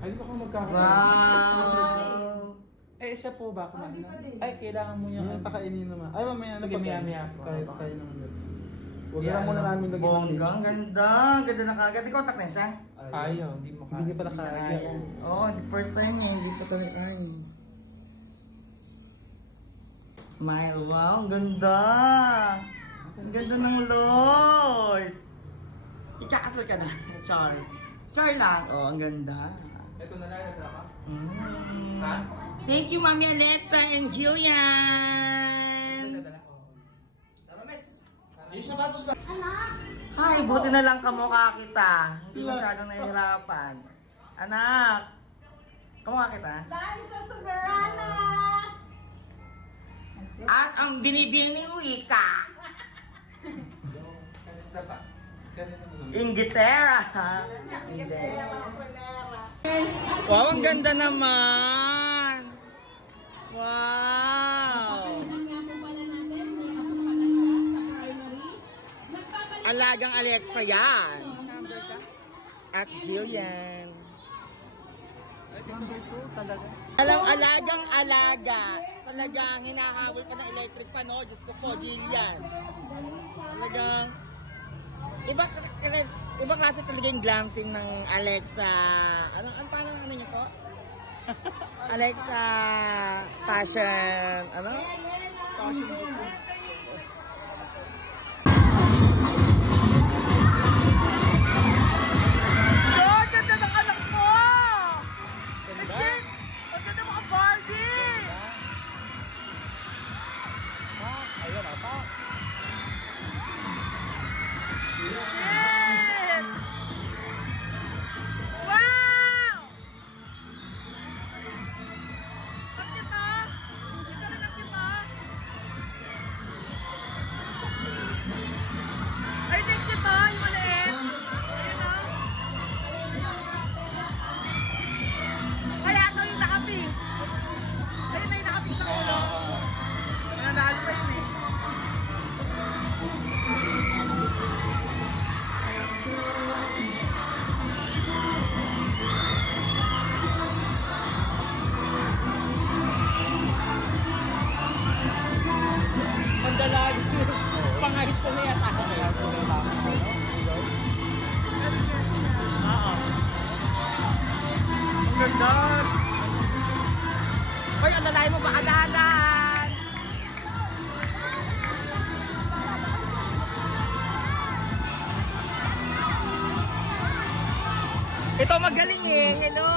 Ay, di ba ako magkakaroon? Wow! Eh, siya po ba kumain na? Ay, kailangan mo niya. Pakainin naman. Ay, mamaya na. Sige, maya po. Kaya naman yun. Huwag lang muna namin lagyan ng Bongga, lips. ang ganda. Ganda na kagad. Di contact na siya? Ayaw, hindi mo Hindi niya pala kaya. Oo, first time niya. Hindi pa talaga kaya. Smile. Wow, ang ganda. Ang ganda ng Lois. Ikakasal ka na. Char. Char lang. Oh, ang ganda. Ito na lang, ito ka? Ha? Thank you, Mami Alexa and Jillian. Tara, next. Yung sapatos ba? Hi, buti na lang kamukha kita. Hindi masyadong nahihirapan. Anak, kamukha kita? Liza Soberana! At ang binibining wika, Isa pa. Inglaterra. Wow, ang ganda naman. Wow. Alagang Alexa yan. At Jillian. Number 2 talaga. Alam, alagang alaga. Talagang hinahabol pa ng electric pa, no? Diyos ko po, Jillian. Talagang iba klase talaga yung glam team ng Alexa. Ang parang ano niyo po? Alexa Fashion. Ano? Fashion. Ganda ng anak mo! Ganda? Ang ganda mga Barbie! Ayun, ata. Yes! Wow! Ang kita! Ito rin ang kita! Ay, think kita! Yung maliit! Ayun o! Kaya ito yung nakapink! Ayun na yung nakapink sa ulo! Nanalo pa yun eh! Mandalag. Pangahit ko na yata ako. Ang ganda! Hoy, ang lalay mo ba? Dahan-dahan! Ito magaling eh. Hello!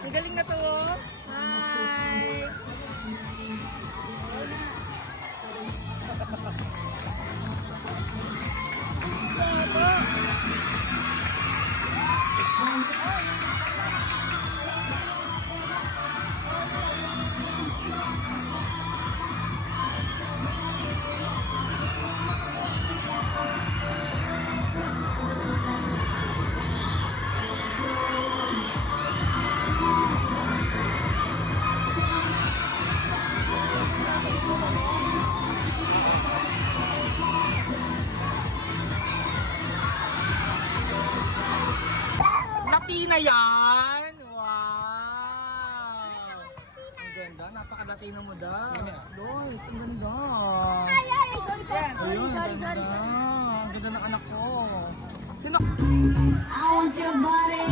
Ang galing na to. Hi! Latina yan! Wow! Ang ganda, napaka-Latina mo daw. Lois, ang ganda. Ay, sorry po. Ayun, Sorry. ang ganda ng anak ko. Sino? I want your body.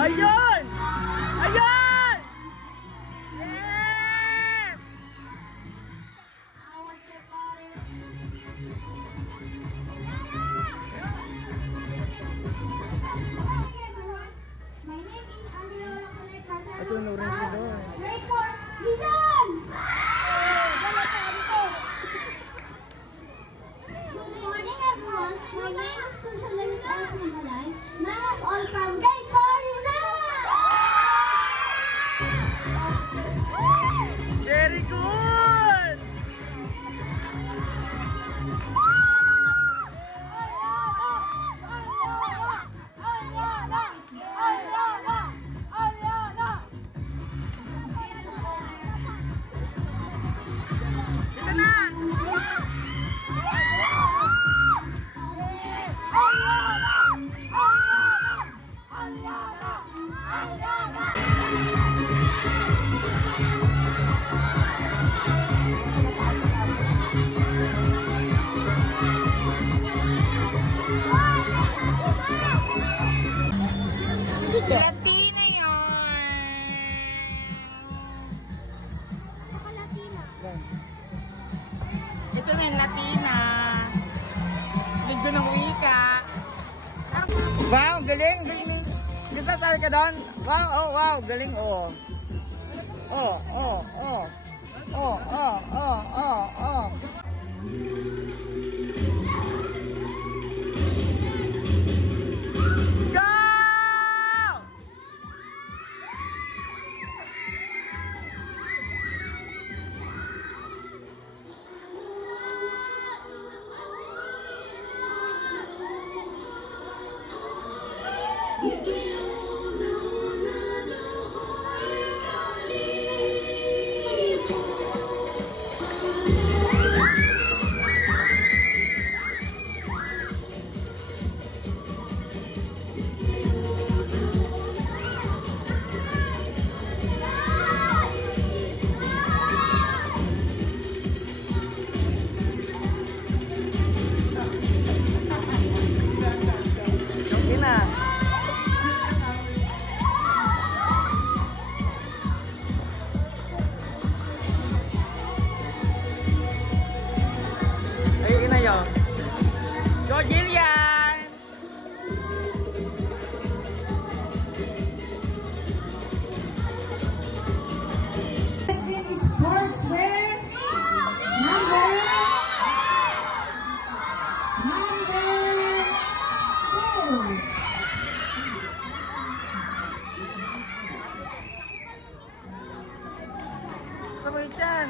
Ayun! Ayun! Yes! My name is Amilola Kunay Pasal. Ito na rin si Doy. Grade 4, Lizon! Good morning, everyone. My name is Consuelo Esmalay. Wow, galing. Galing. Gusto sali ka doon? Wow, oh, wow. Galing, oh. Oh, oh, oh. Oh, oh, oh, oh, oh. Go! Go, Jillian! Sportswear number 2. Sabay dyan.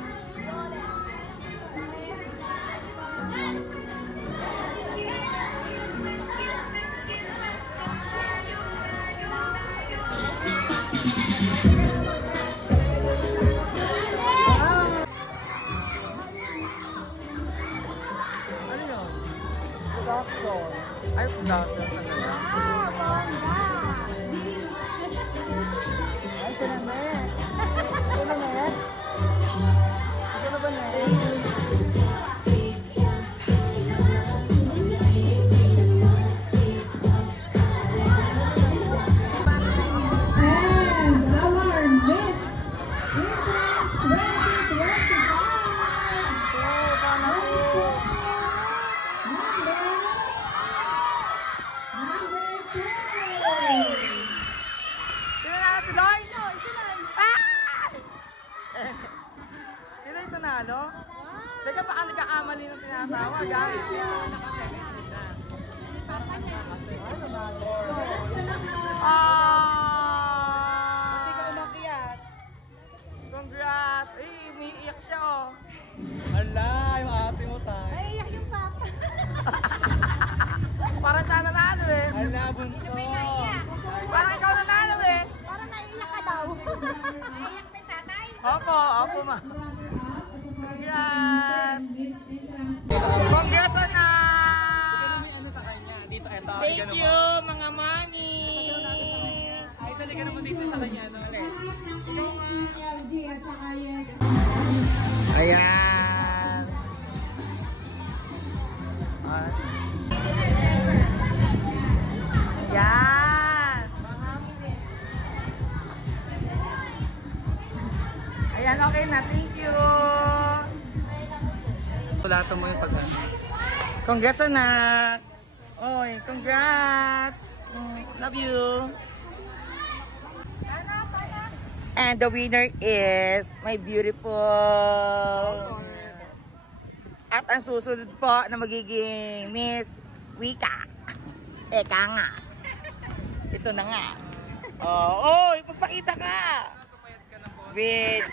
Ano yun? Production. Ay, production. Ano yun? Ay, ito na na eh. Ito na na eh. Ito na ba na eh? Sino yung nanalo? Teka, baka nagkakamali ng tinatawag, guys. Hindi ka umakyat. Congrats! Ay, umiiyak siya, oh. Ala, yung ate mo tayo. Ay, iyak yung papa. Parang siya nanalo, eh. Ala, bunso. Parang ikaw nanalo, eh. Parang naiiyak ka daw. Naiiyak pa yung tatay. Opo, opo, ma. Congrats! Congrats, anak! Ano sa kanya? Dito, eto. Thank you, mga mami! Ay, talaga naman dito sa kanya, no? Ayan! Ayan! Ayan, okay na. Thank you! Kulatan mo yung pag-ano. Congrats, anak! Oy, congrats! Love you! And the winner is my beautiful. At ang susunod po na magiging Miss Wika. Eka nga. Ito na nga. Oh, magpakita ka. With